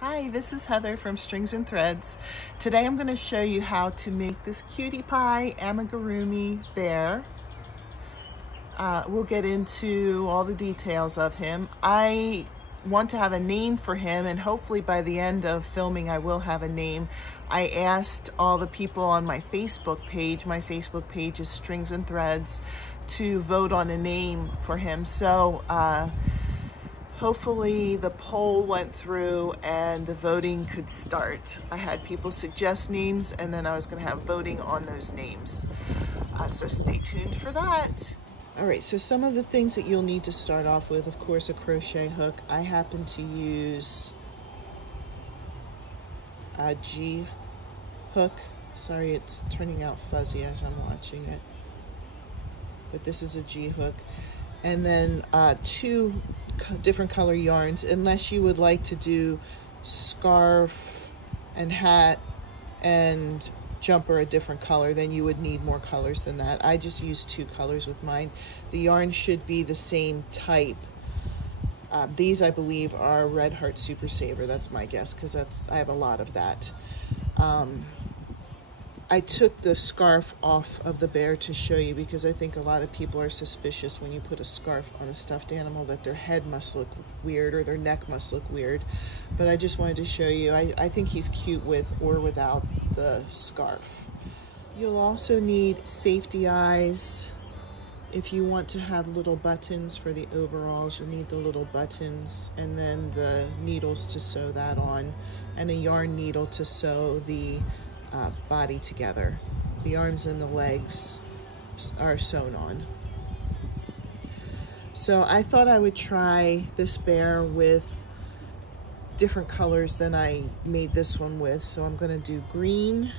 Hi, this is Heather from Strings and Threads. Today I'm going to show you how to make this cutie pie amigurumi bear. We'll get into all the details of him. I want to have a name for him, and hopefully by the end of filming I will have a name. I asked all the people on my Facebook page is Strings and Threads, to vote on a name for him. So hopefully the poll went through and the voting could start. I had people suggest names, and then I was going to have voting on those names. So stay tuned for that. All right, so some of the things that you'll need to start off with, of course, a crochet hook. I happen to use a G hook. Sorry, it's turning out fuzzy as I'm watching it. But this is a G hook. And then two different color yarns, unless you would like to do scarf and hat and jumper a different color, then you would need more colors than that. I just use two colors with mine. The yarn should be the same type. These, I believe, are Red Heart Super Saver. That's my guess, because I have a lot of that. I took the scarf off of the bear to show you, because I think a lot of people are suspicious when you put a scarf on a stuffed animal that their head must look weird or their neck must look weird. But I just wanted to show you. I think he's cute with or without the scarf. You'll also need safety eyes. If you want to have little buttons for the overalls, you'll need the little buttons, and then the needles to sew that on, and a yarn needle to sew the body together. The arms and the legs are sewn on. So I thought I would try this bear with different colors than I made this one with. So I'm going to do green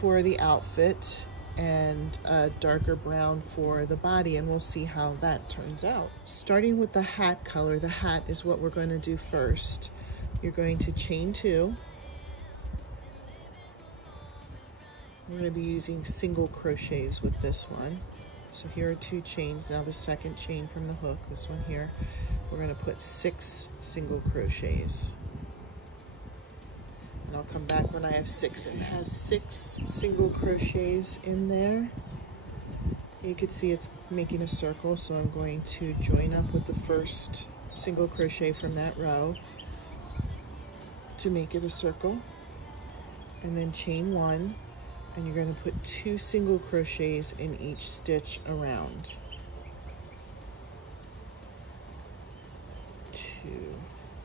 for the outfit and a darker brown for the body, and we'll see how that turns out. Starting with the hat color, the hat is what we're going to do first. You're going to chain two. We're going to be using single crochets with this one. So here are two chains. Now the second chain from the hook, this one here, we're going to put 6 single crochets. And I'll come back when I have 6. And have 6 single crochets in there. You can see it's making a circle, so I'm going to join up with the first single crochet from that row to make it a circle. And then chain 1. And you're going to put 2 single crochets in each stitch around. 2.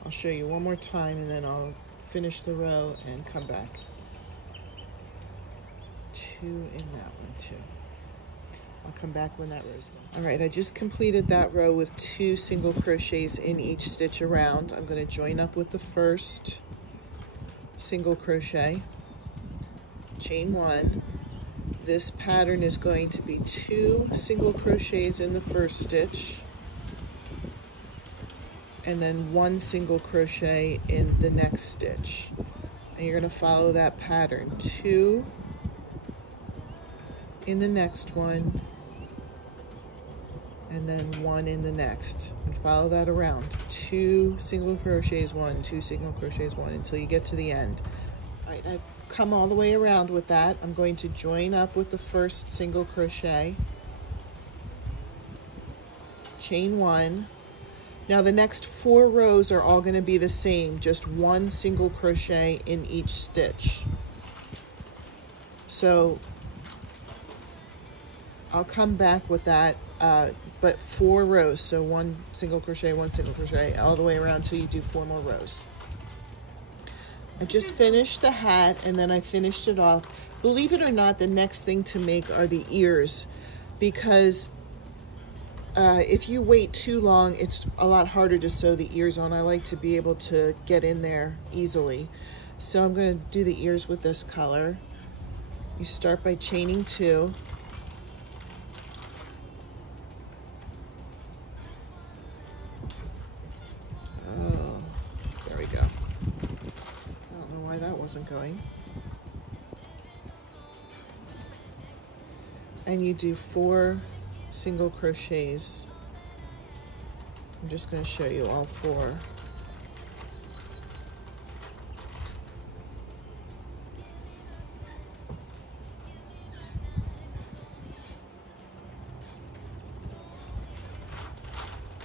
I'll show you one more time, and then I'll finish the row and come back. 2 in that one too. I'll come back when that row's done. All right, I just completed that row with 2 single crochets in each stitch around. I'm going to join up with the first single crochet. Chain 1. This pattern is going to be 2 single crochets in the first stitch, and then 1 single crochet in the next stitch. And you're going to follow that pattern. 2 in the next one, and then 1 in the next. And follow that around. 2 single crochets, 1, 2 single crochets, 1, until you get to the end. All right, I've come all the way around with that. I'm going to join up with the first single crochet, chain 1. Now the next 4 rows are all going to be the same, just 1 single crochet in each stitch. So I'll come back with that, but 4 rows, so 1 single crochet, 1 single crochet, all the way around until you do 4 more rows. I just finished the hat, and then I finished it off. Believe it or not, the next thing to make are the ears, because if you wait too long, it's a lot harder to sew the ears on. I like to be able to get in there easily. So I'm going to do the ears with this color. You start by chaining 2. Wasn't going. And you do 4 single crochets. I'm just going to show you all 4.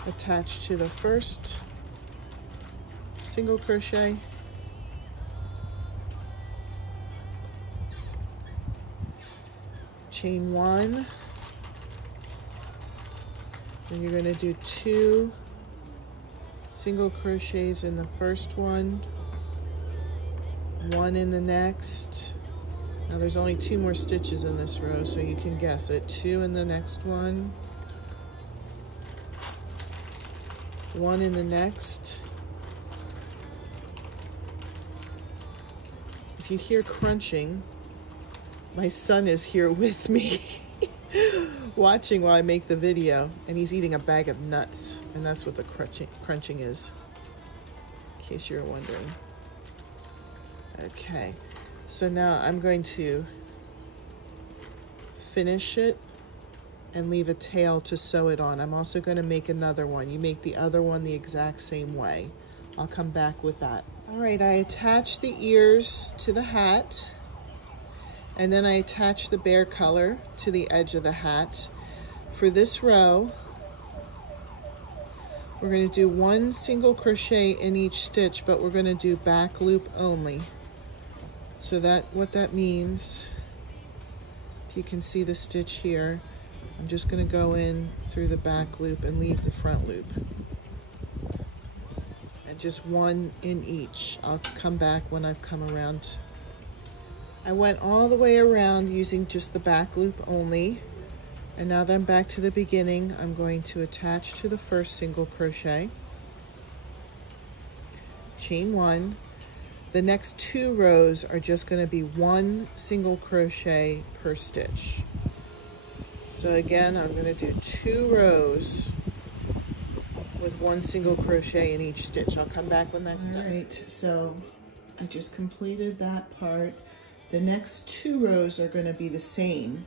attach to the first single crochet, chain 1, and you're going to do 2 single crochets in the first one, 1 in the next. Now there's only 2 more stitches in this row, so you can guess it. 2 in the next one, 1 in the next. If you hear crunching, my son is here with me watching while I make the video, and he's eating a bag of nuts, and that's what the crunching is, in case you're wondering. Okay, so now I'm going to finish it and leave a tail to sew it on. I'm also going to make another one. You make the other one the exact same way. I'll come back with that. All right, I attach the ears to the hat, and then I attach the bear color to the edge of the hat. For this row, we're going to do 1 single crochet in each stitch, but we're going to do back loop only. So what that means, if you can see the stitch here, I'm just going to go in through the back loop and leave the front loop. And just 1 in each. I'll come back when I've come around. I went all the way around using just the back loop only. And now that I'm back to the beginning, I'm going to attach to the first single crochet, chain 1. The next 2 rows are just going to be 1 single crochet per stitch. So again, I'm going to do 2 rows with 1 single crochet in each stitch. I'll come back when that's done. All right, so I just completed that part. The next 2 rows are going to be the same.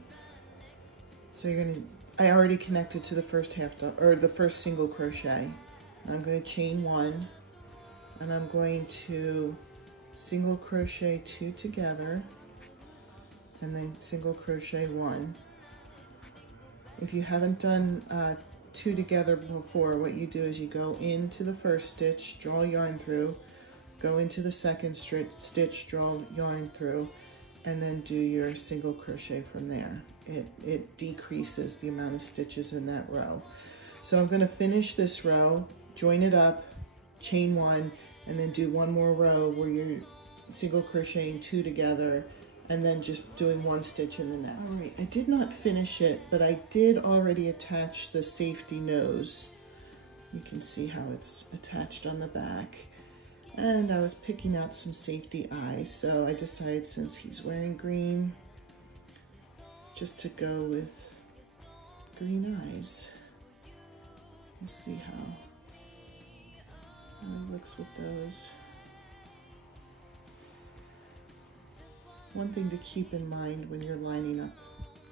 So you're going to, I already connected to the first the first single crochet. I'm going to chain 1, and I'm going to single crochet 2 together, and then single crochet 1. If you haven't done 2 together before, what you do is you go into the first stitch, draw yarn through, go into the second stitch, draw yarn through, and then do your single crochet from there. It decreases the amount of stitches in that row. So I'm going to finish this row, join it up, chain 1, and then do 1 more row where you're single crocheting 2 together, and then just doing 1 stitch in the next. All right, I did not finish it, but I did already attach the safety nose. You can see how it's attached on the back. And I was picking out some safety eyes, so I decided, since he's wearing green, just to go with green eyes. We'll see how it looks with those. One thing to keep in mind when you're lining up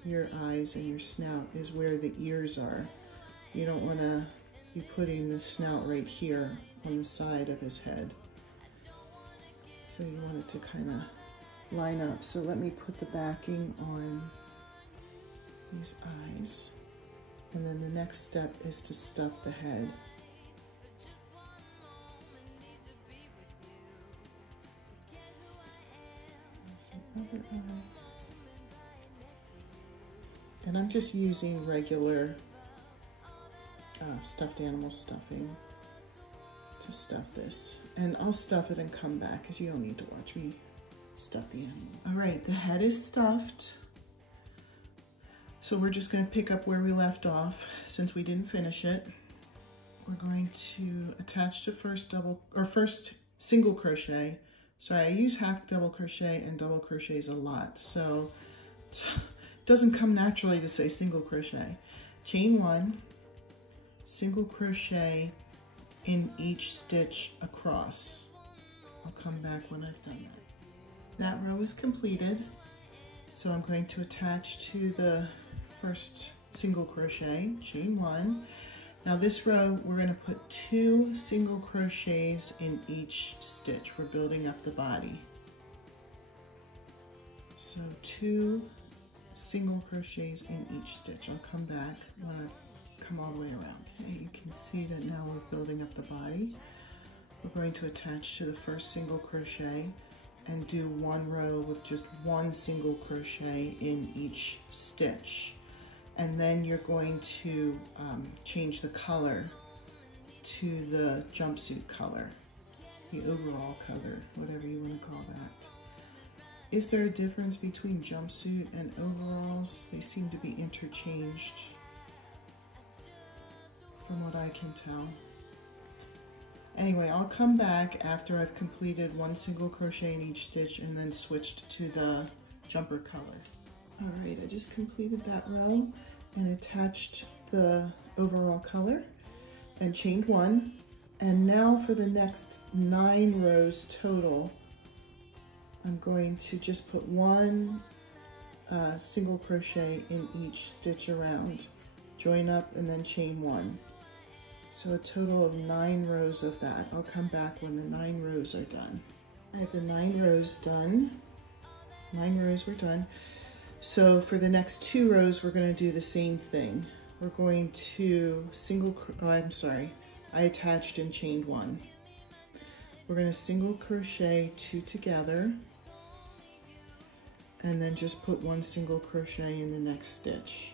your eyes and your snout is where the ears are. You don't want to be putting the snout right here on the side of his head. So you want it to kind of line up. So let me put the backing on these eyes. And then the next step is to stuff the head. Other eye. And I'm just using regular stuffed animal stuffing to stuff this. And I'll stuff it and come back, because you don't need to watch me stuff the animal. All right, the head is stuffed. So we're just going to pick up where we left off since we didn't finish it. We're going to attach to first single crochet. Sorry, I use half double crochet and double crochets a lot, so it doesn't come naturally to say single crochet. Chain 1, single crochet in each stitch across. I'll come back when I've done that. That row is completed, so I'm going to attach to the first single crochet, chain 1. Now this row, we're going to put 2 single crochets in each stitch. We're building up the body. So 2 single crochets in each stitch. I'll come back when I've come all the way around. Okay, you can see that now we're building up the body. We're going to attach to the first single crochet and do one row with just one single crochet in each stitch. And then you're going to change the color to the jumpsuit color, the overall color, whatever you want to call that. Is there a difference between jumpsuit and overalls? They seem to be interchanged from what I can tell. Anyway, I'll come back after I've completed one single crochet in each stitch and then switched to the jumper color. All right, I just completed that row and attached the overall color and chained one. And now for the next 9 rows total, I'm going to just put one single crochet in each stitch around, join up and then chain one. So a total of 9 rows of that. I'll come back when the 9 rows are done. I have the 9 rows done. 9 rows were done. So for the next 2 rows, we're going to do the same thing. We're going to I attached and chained one. We're going to single crochet 2 together and then just put one single crochet in the next stitch.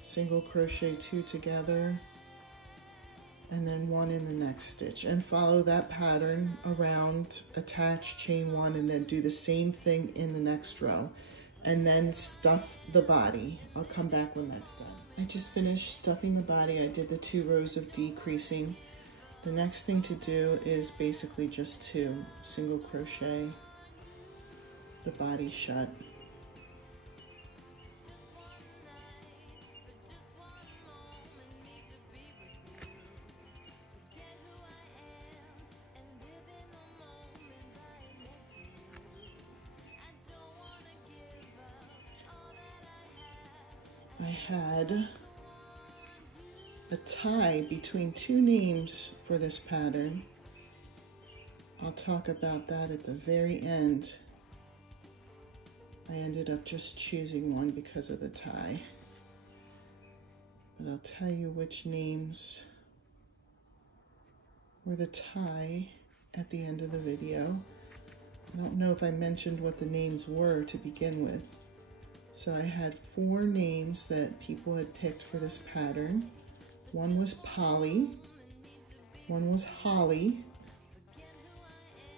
Single crochet 2 together and then one in the next stitch, and follow that pattern around, attach, chain one, and then do the same thing in the next row, and then stuff the body. I'll come back when that's done. I just finished stuffing the body. I did the 2 rows of decreasing. The next thing to do is basically just to single crochet the body shut. I had a tie between 2 names for this pattern. I'll talk about that at the very end. I ended up just choosing one because of the tie. But I'll tell you which names were the tie at the end of the video. I don't know if I mentioned what the names were to begin with. So I had 4 names that people had picked for this pattern. One was Polly, one was Holly,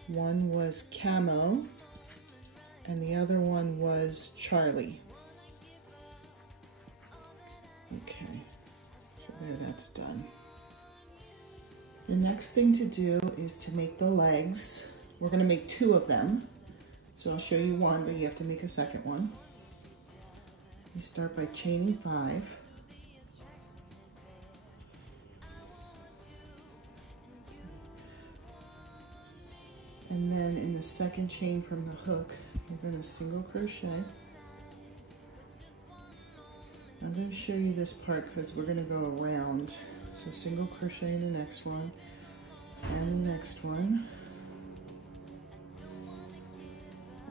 one was Camo, and the other one was Charlie. Okay, so there, that's done. The next thing to do is to make the legs. We're going to make 2 of them. So I'll show you one, but you have to make a second one. You start by chaining 5. And then in the second chain from the hook, you're going to single crochet. I'm going to show you this part because we're going to go around. So single crochet in the next one and the next one.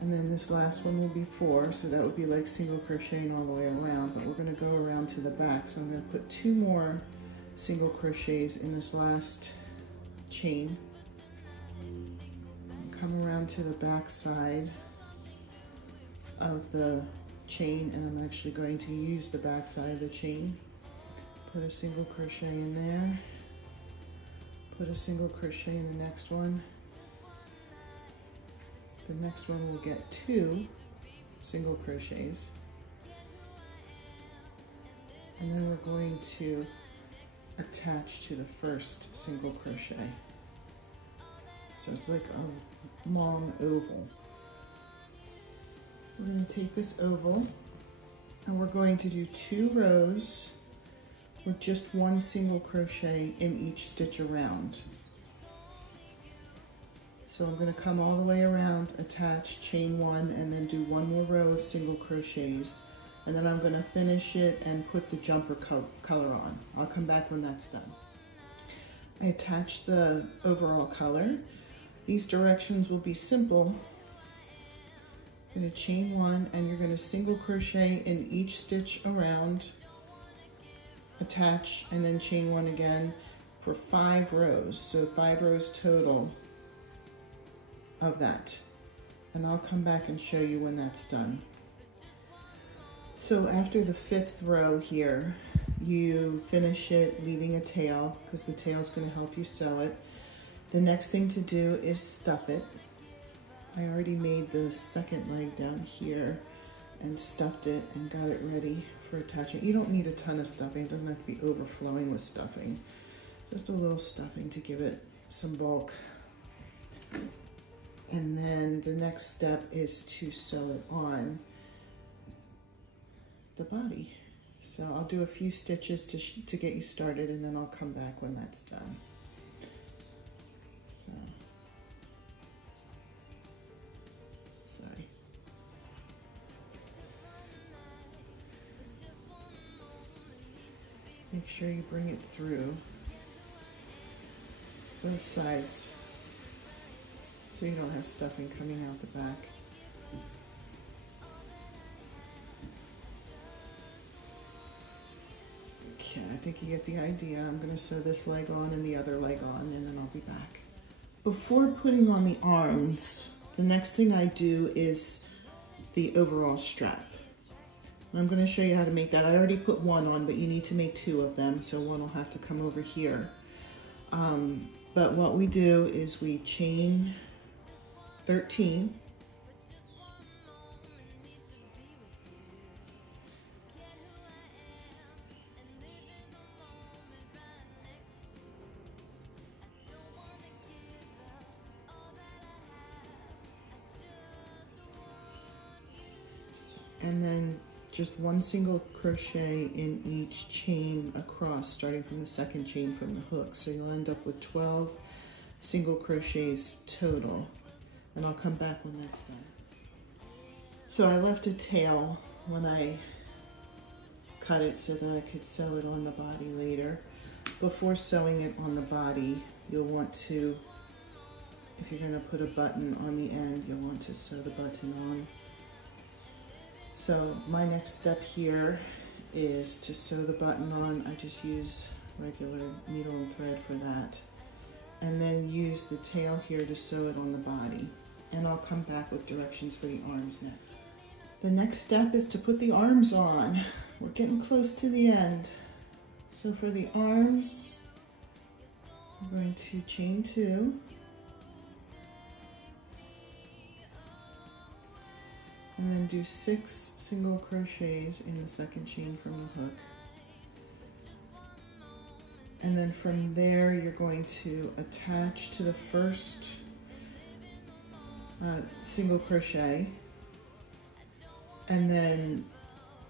And then this last one will be 4, so that would be like single crocheting all the way around, but we're going to go around to the back. So I'm going to put 2 more single crochets in this last chain. Come around to the back side of the chain, and I'm actually going to use the back side of the chain. Put a single crochet in there, put a single crochet in the next one. The next one will get 2 single crochets, and then we're going to attach to the first single crochet. So it's like a long oval. We're going to take this oval and we're going to do 2 rows with just 1 single crochet in each stitch around. So I'm going to come all the way around, attach, chain 1, and then do 1 more row of single crochets, and then I'm going to finish it and put the jumper color on. I'll come back when that's done. I attached the overall color. These directions will be simple. You're going to chain 1 and you're going to single crochet in each stitch around, attach, and then chain 1 again for 5 rows. So 5 rows total of that. And I'll come back and show you when that's done. So after the 5th row here, you finish it leaving a tail, because the tail is going to help you sew it. The next thing to do is stuff it. I already made the 2nd leg down here and stuffed it and got it ready for attaching. You don't need a ton of stuffing. It doesn't have to be overflowing with stuffing. Just a little stuffing to give it some bulk. And then the next step is to sew it on the body. So I'll do a few stitches to get you started, and then I'll come back when that's done. So, sorry. Make sure you bring it through both sides so you don't have stuffing coming out the back. Okay, I think you get the idea. I'm going to sew this leg on and the other leg on, and then I'll be back. Before putting on the arms, the next thing I do is the overall strap. And I'm going to show you how to make that. I already put one on, but you need to make 2 of them, so one will have to come over here. But what we do is we chain 13. And then just 1 single crochet in each chain across, starting from the 2nd chain from the hook. So you'll end up with 12 single crochets total. And I'll come back when that's done. So I left a tail when I cut it so that I could sew it on the body later. Before sewing it on the body, you'll want to, if you're going to put a button on the end, you'll want to sew the button on. So my next step here is to sew the button on. I just use regular needle and thread for that. And then use the tail here to sew it on the body. And I'll come back with directions for the arms next. The next step is to put the arms on. We're getting close to the end. So for the arms, I'm going to chain 2. And then do 6 single crochets in the 2nd chain from the hook. And then from there, you're going to attach to the first single crochet, and then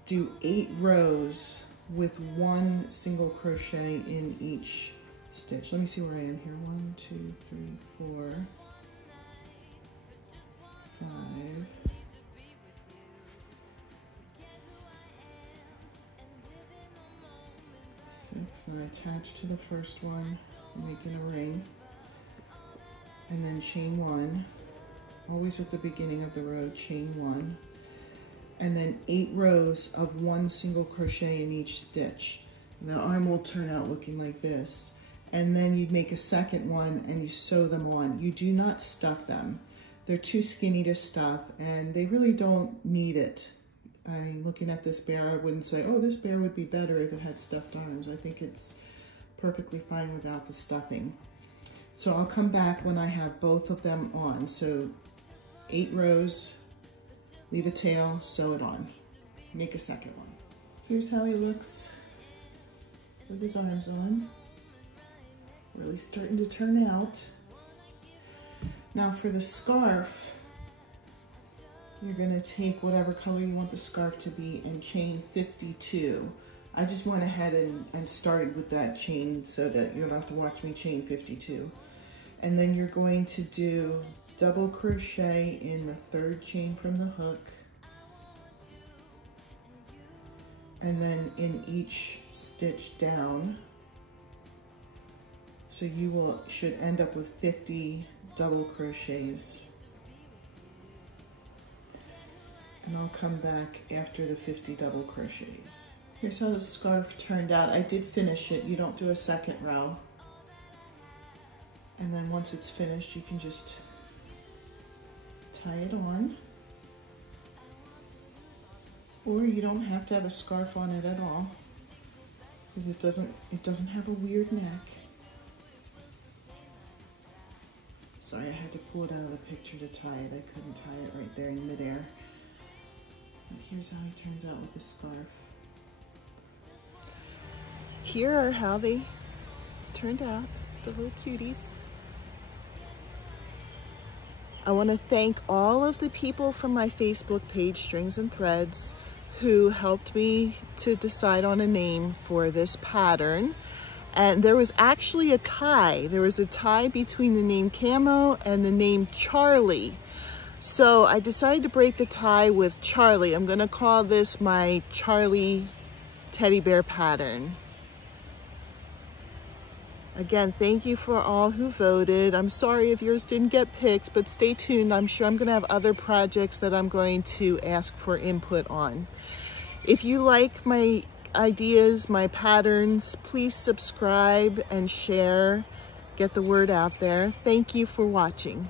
do 8 rows with 1 single crochet in each stitch. Let me see where I am here. 1, 2, 3, 4, 5. 6, and I attach to the first one, making a ring, and then chain 1, always at the beginning of the row, chain 1, and then 8 rows of 1 single crochet in each stitch. The arm will turn out looking like this, and then you'd make a second one and you sew them on. You do not stuff them. They're too skinny to stuff, and they really don't need it. I mean, looking at this bear, I wouldn't say, oh, this bear would be better if it had stuffed arms. I think it's perfectly fine without the stuffing. So I'll come back when I have both of them on. So 8 rows, leave a tail, sew it on. Make a second one. Here's how he looks with his arms on. Really starting to turn out. Now for the scarf, you're going to take whatever color you want the scarf to be and chain 52. I just went ahead and started with that chain so that you don't have to watch me chain 52. And then you're going to do double crochet in the 3rd chain from the hook. And then in each stitch down. So you should end up with 50 double crochets. And I'll come back after the 50 double crochets. Here's how the scarf turned out. I did finish it. You don't do a second row. And then once it's finished, you can just tie it on. Or you don't have to have a scarf on it at all, because it doesn't have a weird neck. Sorry, I had to pull it out of the picture to tie it. I couldn't tie it right there in midair. And here's how he turns out with the scarf. Here are how they turned out, the little cuties. I want to thank all of the people from my Facebook page, Strings and Threads, who helped me to decide on a name for this pattern. And there was actually a tie. There was a tie between the name Camo and the name Charlie. So I decided to break the tie with Charlie. I'm gonna call this my Charlie teddy bear pattern. Again, thank you for all who voted. I'm sorry if yours didn't get picked, but stay tuned. I'm sure I'm gonna have other projects that I'm going to ask for input on. If you like my ideas, my patterns, please subscribe and share. Get the word out there. Thank you for watching.